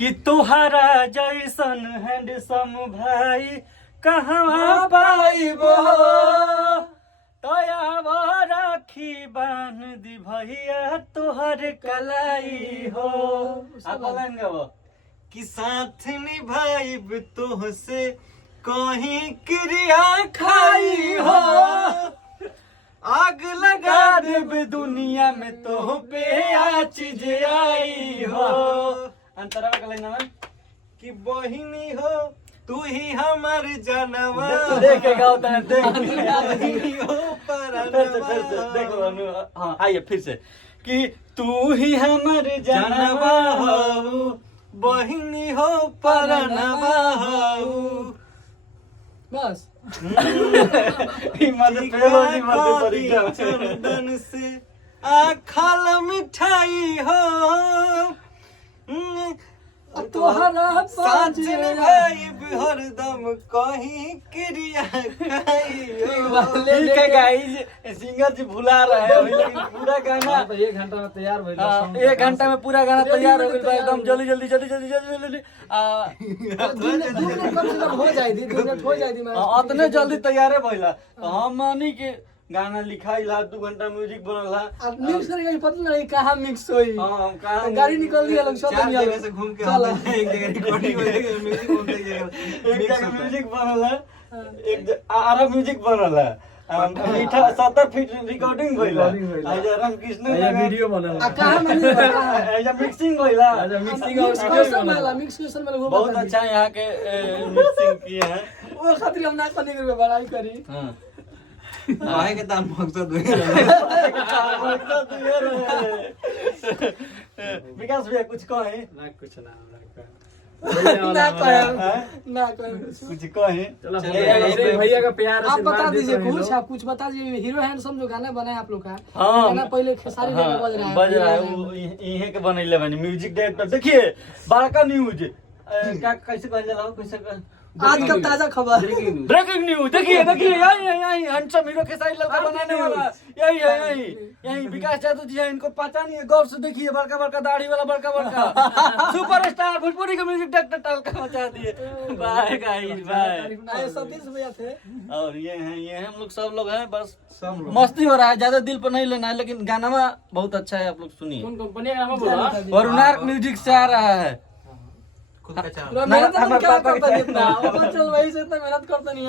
कि तुहरा जैसन हैंडसम भाई कहाँ पाइबो तया राखी बांध दी भैया तोहर कलाई हो। कि साथ निभाइब तोहसे कहीं क्रिया खाई हो आग लगा देब दुनिया में तो पे आ चीज आई हो। अंतरा का कि बहिनी हो तू ही हमार जानवा देखेगा होता है देख हाँ आइए फिर से कि तू ही हमार जानवा हो बहिनी हो परनवा हो बस चंदन से आखल मिठाई हो तोहरा साथ निभाई हरदम कहीं क्रिया गाइस सिंगर जी भुला रहे हैं अभी लेकिन पूरा गाना 1 घंटा में तैयार हो गया। 1 घंटा में पूरा गाना तैयार हो गया एकदम जल्दी जल्दी जल्दी जल्दी जल्दी हो जाएगी 2 मिनट हो जाएगी। मैं अतने जल्दी तैयार है भइला हम मानी के गाना लिखाई ला 2 घंटा म्यूजिक बनल है मिक्स करके पता नहीं कहाँ मिक्स होई। हां कहां गाड़ी निकल गई अलग सब चार जगह से घूम के आते हैं एक जगह रिकॉर्डिंग हो जाएगा म्यूजिक बोलते जगह म्यूजिक बनल है एक आरा म्यूजिक बनल है मीठा 70 फीट रिकॉर्डिंग भइला आज रामकृष्ण ये वीडियो बनल है कहाँ मिली आज मिक्सिंग भइला अच्छा मिक्सिंग और स्टेशन में मिक्स स्टेशन में बहुत अच्छा यहाँ के मिक्सिंग किए हैं वो खातिर हम ना करने के बड़ाई करी। हां भाई के दाम मकसद विकास भैया कुछ कहे ना कुछ ना कुछ कहे चलो भैया का प्यार आप बता दीजिए कुछ आप कुछ बता दीजिए हीरो हैंडसम जो गाना बनाए आप लोग का गाना पहले खेसारी में बज रहा है वो इहे के बनैले बनी म्यूजिक डायरेक्टर देखिए बड़का न्यूज कैसे कहल जाला कैसे आज का ताजा खबर ब्रेकिंग न्यूज देखिए देखिए यही हैंडसम हीरो खेसारी लड़का बनाने वाला यही है यही विकास यादव जी है इनको पता नहीं है गौर से देखिए बड़का बड़का दाढ़ी वाला बड़का बड़का सुपरस्टार भोजपुरी के म्यूजिक डायरेक्टर टलका मचा दिए बाय गाइस बाय सतीश भैया थे और ये हैं हम लोग सब लोग हैं बस मस्ती हो रहा है ज्यादा दिल पर नहीं लेना है लेकिन गाना बहुत अच्छा है आप लोग सुनिए कौन कंपनी का नाम बोला वरुणार्क म्यूजिक से आ रहा है खुद का चाह मेहनत करता है इतना वो चल वही से इतना मेहनत करता नहीं।